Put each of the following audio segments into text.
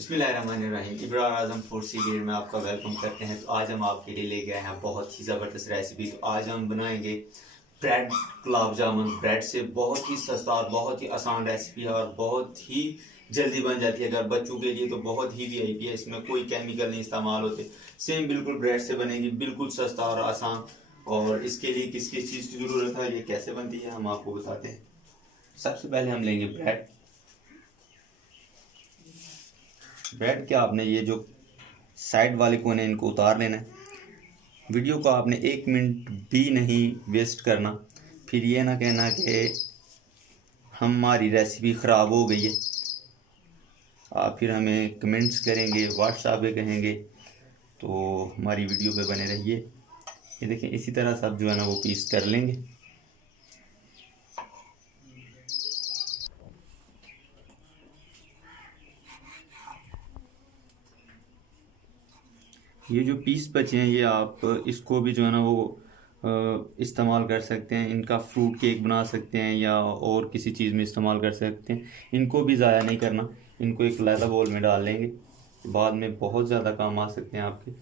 बिस्मिल्लाहिर्रहमानिर्रहीम। इब्रार आज़म food series में आपका वेलकम करते हैं। तो आज हम आपके लिए ले गए हैं बहुत ही ज़बरदस्त रेसिपी। तो आज हम बनाएंगे ब्रेड गुलाब जामुन। ब्रेड से बहुत ही सस्ता और बहुत ही आसान रेसिपी है और बहुत ही जल्दी बन जाती है। अगर बच्चों के लिए तो बहुत ही वीआईपी है, इसमें कोई केमिकल नहीं इस्तेमाल होते, सेम बिल्कुल ब्रेड से बनेगी, बिल्कुल सस्ता और आसान। और इसके लिए किस किस चीज़ की ज़रूरत है, ये कैसे बनती है, हम आपको बताते हैं। सबसे पहले हम लेंगे ब्रेड। ब्रेड के आपने ये जो साइड वाले कोने इनको उतार लेना है। वीडियो को आपने 1 मिनट भी नहीं वेस्ट करना, फिर ये ना कहना कि हमारी रेसिपी ख़राब हो गई है। आप फिर हमें कमेंट्स करेंगे, व्हाट्सएप पे कहेंगे, तो हमारी वीडियो पे बने रहिए। ये देखें, इसी तरह सब जो है ना वो पीस कर लेंगे। ये जो पीस बचे हैं, ये आप इसको भी जो है ना वो इस्तेमाल कर सकते हैं। इनका फ्रूट केक बना सकते हैं या और किसी चीज़ में इस्तेमाल कर सकते हैं। इनको भी ज़ाया नहीं करना, इनको एक लैदा बोल में डाल लेंगे, बाद में बहुत ज़्यादा काम आ सकते हैं आपके।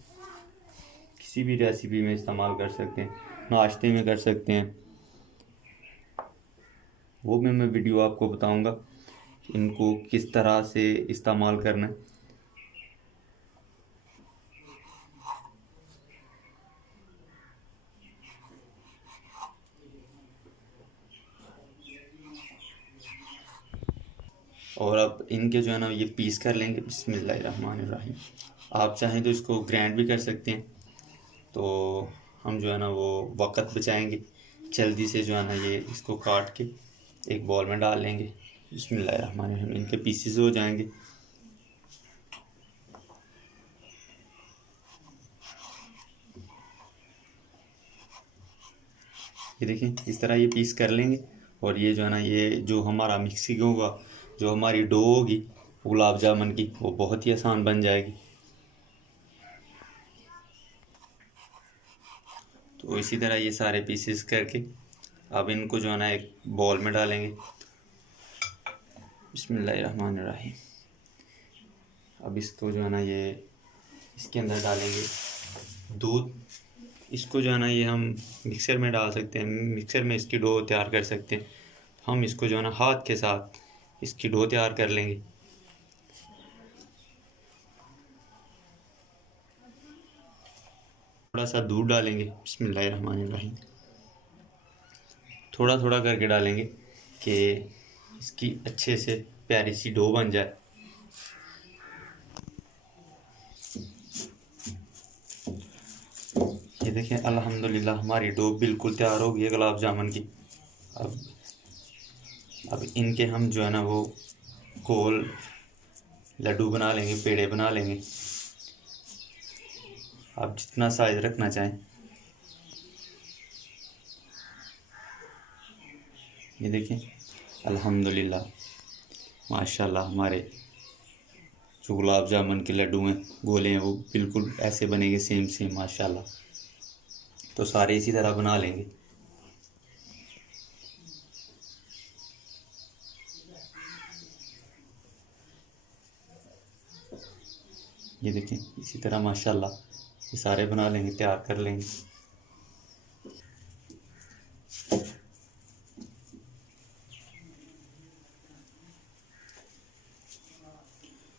किसी भी रेसिपी में इस्तेमाल कर सकते हैं, नाश्ते में कर सकते हैं। वो भी मैं वीडियो आपको बताऊंगा इनको किस तरह से इस्तेमाल करना है। और अब इनके जो है ना ये पीस कर लेंगे। बिस्मिल्लाहिर्रहमानिर्रहीम। आप चाहें तो इसको ग्राइंड भी कर सकते हैं, तो हम जो है ना वो वक़्त बचाएंगे। जल्दी से जो है ना ये इसको काट के एक बॉल में डाल लेंगे। बिस्मिल्लाहिर्रहमानिर्रहीम। इनके पीसेस हो जाएंगे। ये देखें, इस तरह ये पीस कर लेंगे। और ये जो है ना ये जो हमारा मिक्सिंग होगा, जो हमारी डो होगी गुलाब जामुन की, वो बहुत ही आसान बन जाएगी। तो इसी तरह ये सारे पीसेस करके अब इनको जो है ना एक बॉल में डालेंगे। बिस्मिल्लाहिर्रहमानिर्रहीम। अब इसको जो है ना ये इसके अंदर डालेंगे दूध। इसको जो है ना ये हम मिक्सर में डाल सकते हैं, मिक्सर में इसकी डो तैयार कर सकते हैं। हम इसको जो है ना हाथ के साथ इसकी डो तैयार कर लेंगे। थोड़ा सा दूध डालेंगे। बिस्मिल्लाहिर्रहमानिर्रहीम। थोड़ा थोड़ा करके डालेंगे कि इसकी अच्छे से प्यारी सी डो बन जाए। ये देखें, अल्हम्दुलिल्लाह हमारी डो बिल्कुल तैयार हो गई है गुलाब जामुन की। अब इनके हम जो है ना वो गोल लड्डू बना लेंगे, पेड़े बना लेंगे। आप जितना साइज रखना चाहें। ये देखें, अल्हम्दुलिल्लाह माशाल्लाह हमारे जो गुलाब जामुन के लड्डू हैं, गोले हैं, वो बिल्कुल ऐसे बनेंगे, सेम सेम माशाल्लाह। तो सारे इसी तरह बना लेंगे। ये देखें, इसी तरह माशाल्लाह ये सारे बना लेंगे, तैयार कर लेंगे।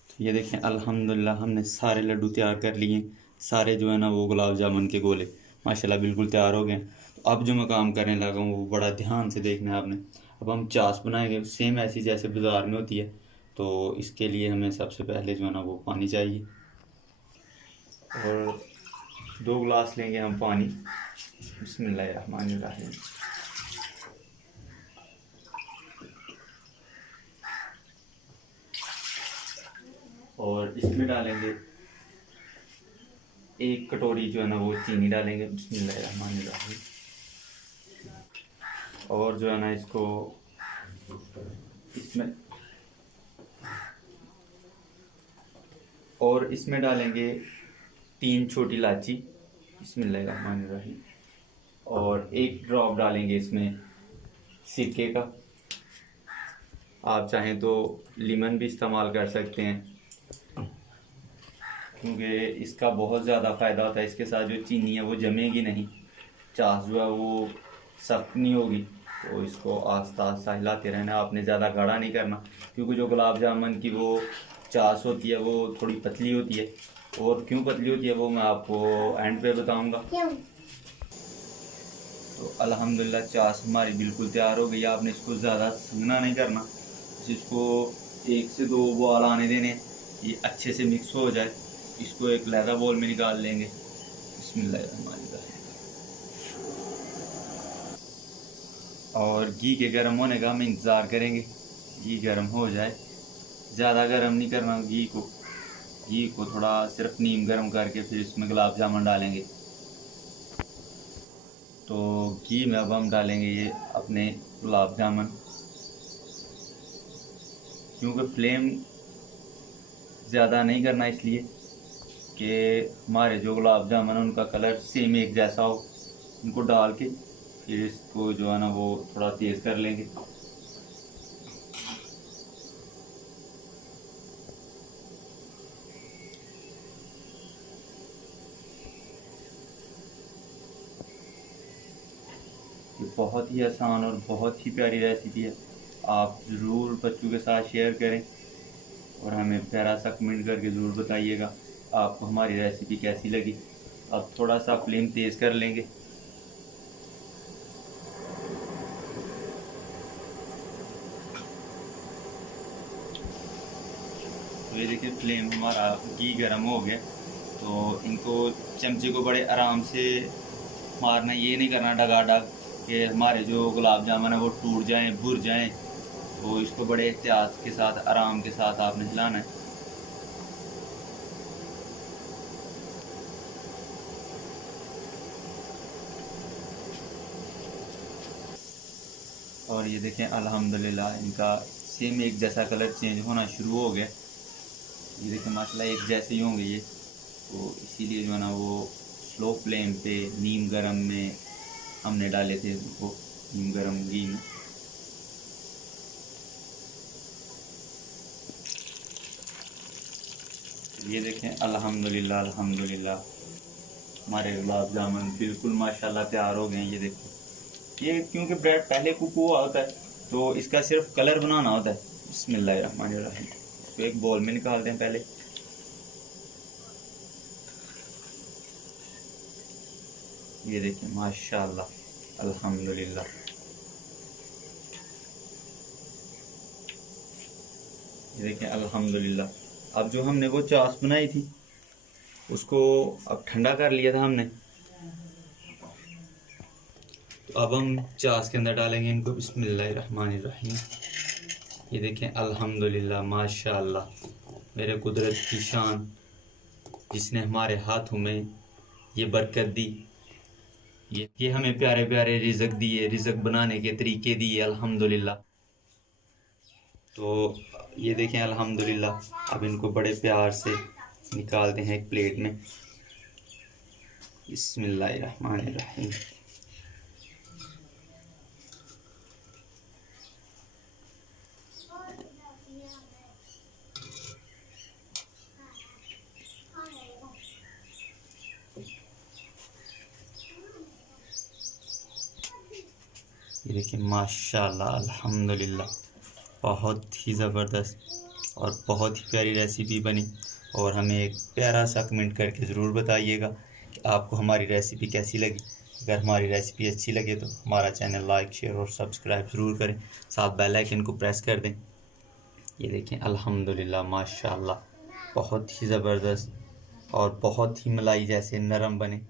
तो ये देखें, अल्हम्दुलिल्लाह हमने सारे लड्डू तैयार कर लिए। सारे जो है ना वो गुलाब जामुन के गोले माशाल्लाह बिल्कुल तैयार हो गए। तो अब जो मैं काम करने लगा हूँ वो बड़ा ध्यान से देखना है आपने। अब हम चाश बनाएंगे, सेम ऐसी जैसे बाज़ार में होती है। तो इसके लिए हमें सबसे पहले जो है ना वो पानी चाहिए, और 2 गिलास लेंगे हम पानी। बिस्मिल्लाहिर्रहमानिर्रहीम। और इसमें डालेंगे 1 कटोरी जो है ना वो चीनी डालेंगे। बिस्मिल्लाहिर्रहमानिर्रहीम। और जो है ना इसको इसमें इसमें डालेंगे 3 छोटी इलायची। बिस्मिल्लाहिर्रहमानिर्रहीम। और 1 ड्रॉप डालेंगे इसमें सिरके का। आप चाहें तो लीमन भी इस्तेमाल कर सकते हैं। क्योंकि इसका बहुत ज़्यादा फ़ायदा होता है। इसके साथ जो चीनी है वो जमेगी नहीं, चाश जो है वो सख्त नहीं होगी। तो इसको आस्ता आस्ता हिलाते रहना, आपने ज़्यादा गाढ़ा नहीं करना, क्योंकि जो गुलाब जामुन की वो चाश होती है वो थोड़ी पतली होती है। और क्यों पतली होती है वो मैं आपको एंड पे बताऊंगा। तो अल्हम्दुलिल्लाह चाश हमारी बिल्कुल तैयार हो गई। आपने इसको ज़्यादा संगना नहीं करना, इसको 1 से 2 बॉल आने देने, ये अच्छे से मिक्स हो जाए। इसको एक लहदा बोल में निकाल लेंगे। बिस्मिल्लाहिर्रहमानिर्रहीम। और घी के गर्म होने का हम इंतज़ार करेंगे। घी गर्म हो जाए, ज़्यादा गर्म नहीं करना घी को थोड़ा सिर्फ नीम गर्म करके फिर इसमें गुलाब जामुन डालेंगे। तो घी में अब हम डालेंगे ये अपने गुलाब जामुन, क्योंकि फ्लेम ज़्यादा नहीं करना, इसलिए कि हमारे जो गुलाब जामुन है उनका कलर सेम एक जैसा हो। इनको डाल के फिर इसको जो है ना वो थोड़ा तेज़ कर लेंगे। ये बहुत ही आसान और बहुत ही प्यारी रेसिपी है। आप ज़रूर बच्चों के साथ शेयर करें और हमें प्यारा सा कमेंट करके ज़रूर बताइएगा आपको हमारी रेसिपी कैसी लगी। अब थोड़ा सा फ्लेम तेज़ कर लेंगे। तो ये देखिए फ्लेम हमारा घी गर्म हो गया। तो इनको चमचे को बड़े आराम से मारना, ये नहीं करना डगाडग कि हमारे जो गुलाब जामुन है वो टूट जाएं, भुर जाएं। तो इसको बड़े एहतियात के साथ, आराम के साथ आपने हिलाना है। और ये देखें अल्हम्दुलिल्लाह इनका सेम एक जैसा कलर चेंज होना शुरू हो गया। ये देखें माशाल्लाह एक जैसे ही होंगे ये। तो इसीलिए जो है ना वो स्लो फ्लेम पे नीम गरम में हमने डाले थे उनको, नीम गरम घी में। ये देखें अल्हम्दुलिल्लाह अल्हम्दुलिल्लाह हमारे गुलाब जामुन बिल्कुल माशाल्लाह तैयार हो गए हैं। ये देखो, ये क्योंकि ब्रेड पहले कुक हुआ होता है तो इसका सिर्फ कलर बनाना होता है। बिस्मिल्लाहिर्रहमानिर्रहीम। इसको एक बॉल में निकाल दें पहले। ये देखिए माशाल्लाह अल्हम्दुलिल्लाह। ये देखिए अल्हम्दुलिल्लाह। अब जो हमने वो चाश बनाई थी उसको अब ठंडा कर लिया था हमने। तो अब हम चाश के अंदर डालेंगे इनको। बिस्मिल्लाहिर्रहमानिर्रहीम। ये देखें अल्हम्दुलिल्लाह माशाल्लाह, मेरे कुदरत की शान जिसने हमारे हाथों में ये बरकत दी, ये हमें प्यारे प्यारे रिज़्क दिए, रिज़्क बनाने के तरीके दिए अल्हम्दुलिल्लाह। तो ये देखें अल्हम्दुलिल्लाह। अब इनको बड़े प्यार से निकालते हैं एक प्लेट में। बिस्मिल्लाहिर्रहमानिर्रहीम। ये देखिए माशाल्लाह अल्हम्दुलिल्लाह, बहुत ही ज़बरदस्त और बहुत ही प्यारी रेसिपी बनी। और हमें एक प्यारा सा कमेंट करके ज़रूर बताइएगा कि आपको हमारी रेसिपी कैसी लगी। अगर हमारी रेसिपी अच्छी लगे तो हमारा चैनल लाइक, शेयर और सब्सक्राइब ज़रूर करें, साथ बेल आइकन को प्रेस कर दें। ये देखें अल्हम्दुलिल्लाह माशाल्लाह, बहुत ही ज़बरदस्त और बहुत ही मलाई जैसे नरम बने।